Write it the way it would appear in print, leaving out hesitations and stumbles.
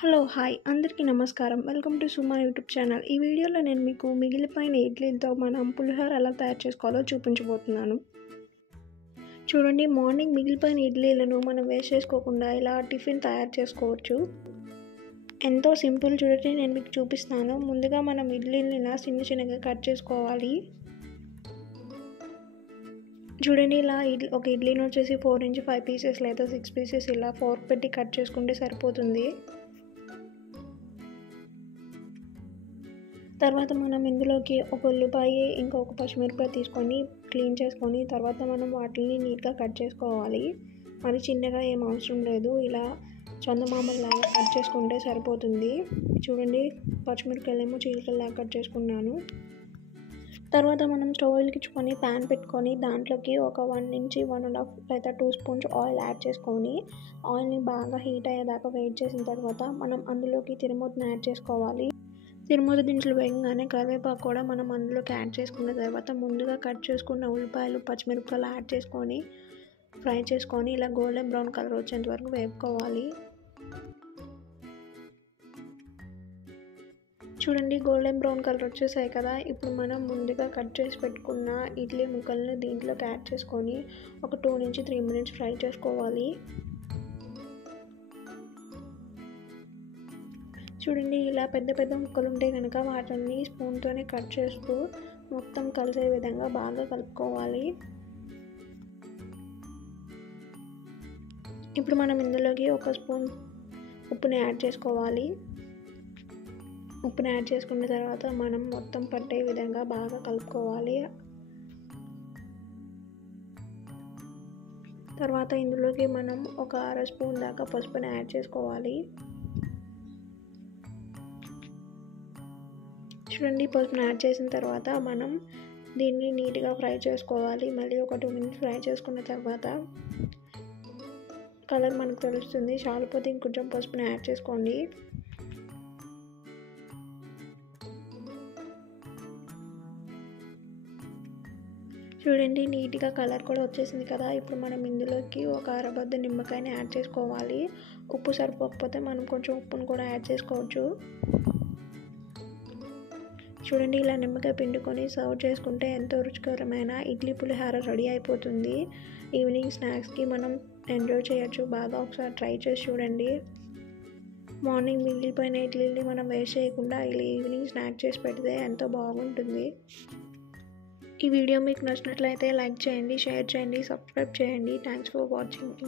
Hello hi అందరికీ నమస్కారం. Welcome to Suma YouTube channel. ఈ వీడియోలో నేను మీకు మిగిలిపోయిన ఇడ్లీలతో మనం పులిహోర ఎలా తయారు చేసుకోవాలో చూపించబోతున్నాను. చూడండి, మార్నింగ్ మిగిలిపోయిన ఇడ్లీలను మనం వేస్ట్ చేసుకోకుండా ఇలా టిఫిన్ తయారు చేసుకోవచ్చు. ఎంతో సింపుల్. చూడండి, నేను మీకు చూపిస్తాను. ముందుగా మనం ఇడ్లీని ఇలా చిన్నగా కట్ చేసుకోవాలి. చూడండి, ఇలా ఒక ఇడ్లీని వచ్చేసి 4 నుంచి 5 పీసెస్ లేదా 6 పీసెస్ ఇలా ఫోర్క్ పెట్టి కట్ చేసుకుంటే సరిపోతుంది. తర్వాత మనం ఇందులోకి ఒక ఉల్లిపాయ ఇంకా ఒక పచ్చిమిరపకాయ తీసుకొని క్లీన్ చేసుకొని తర్వాత మనం వాటిని నీట్గా కట్ చేసుకోవాలి. మరి చిన్నగా ఏం అవసరం లేదు, ఇలా చందమామలాగా కట్ చేసుకుంటే సరిపోతుంది. చూడండి, పచ్చిమిరపకాయలేమో చీలికల్లాగా కట్ చేసుకున్నాను. తర్వాత మనం స్టవ్ వెలిగించుకొని ప్యాన్ పెట్టుకొని దాంట్లోకి ఒక 1 నుంచి 1.5 లేదా 2 స్పూన్స్ ఆయిల్ యాడ్ చేసుకొని ఆయిల్ని బాగా హీట్ అయ్యేదాకా వెయిట్ చేసిన తర్వాత మనం అందులోకి తిరుమూతని యాడ్ చేసుకోవాలి. తిరుమూత దినుసులు వేగంగానే కరివేపాకు కూడా మనం అందులోకి యాడ్ చేసుకున్న తర్వాత ముందుగా కట్ చేసుకున్న ఉల్లిపాయలు పచ్చిమిరపకాయలు యాడ్ చేసుకొని ఫ్రై చేసుకొని ఇలా గోల్డెన్ బ్రౌన్ కలర్ వచ్చేంత వరకు వేపుకోవాలి. చూడండి, గోల్డెన్ బ్రౌన్ కలర్ వచ్చేసాయి కదా. ఇప్పుడు మనం ముందుగా కట్ చేసి పెట్టుకున్న ఇడ్లీ ముక్కల్ని దీంట్లోకి యాడ్ చేసుకొని ఒక 2 నుంచి 3 మినిట్స్ ఫ్రై చేసుకోవాలి. చూడండి, ఇలా పెద్ద ముక్కలు ఉంటే కనుక వాటిని స్పూన్తోనే కట్ చేస్తూ మొత్తం కలిసే విధంగా బాగా కలుపుకోవాలి. ఇప్పుడు మనం ఇందులోకి 1 స్పూన్ ఉప్పుని యాడ్ చేసుకోవాలి. ఉప్పుని యాడ్ చేసుకున్న తర్వాత మనం మొత్తం పట్టే విధంగా బాగా కలుపుకోవాలి. తర్వాత ఇందులోకి మనం ఒక 1/2 స్పూన్ దాకా పసుపుని యాడ్ చేసుకోవాలి. చూడండి, పసుపుని యాడ్ చేసిన తర్వాత మనం దీన్ని నీట్గా ఫ్రై చేసుకోవాలి. మళ్ళీ ఒక 2 మినిట్స్ ఫ్రై చేసుకున్న తర్వాత కలర్ మనకు తెలుస్తుంది. చాలిపోతే ఇంకొంచెం పసుపుని యాడ్ చేసుకోండి. చూడండి, నీట్గా కలర్ కూడా వచ్చేసింది కదా. ఇప్పుడు మనం ఇందులోకి ఒక అరబద్ద నిమ్మకాయని యాడ్ చేసుకోవాలి. ఉప్పు సరిపోకపోతే మనం కొంచెం ఉప్పును కూడా యాడ్ చేసుకోవచ్చు. చూడండి, ఇలా నిమ్మకాయ పిండుకొని సర్వ్ చేసుకుంటే ఎంతో రుచికరమైన ఇడ్లీ పులిహోర రెడీ అయిపోతుంది. ఈవినింగ్ స్నాక్స్కి మనం ఎంజాయ్ చేయొచ్చు. బాగా ఒకసారి ట్రై చేసి చూడండి. మార్నింగ్ మిగిలిపోయిన ఇడ్లీని మనం వేస్ట్ చేయకుండా ఇలా ఈవినింగ్ స్నాక్ చేసి పెడితే ఎంతో బాగుంటుంది. ఈ వీడియో మీకు నచ్చినట్లయితే లైక్ చేయండి, షేర్ చేయండి, సబ్స్క్రైబ్ చేయండి. Thanks for watching.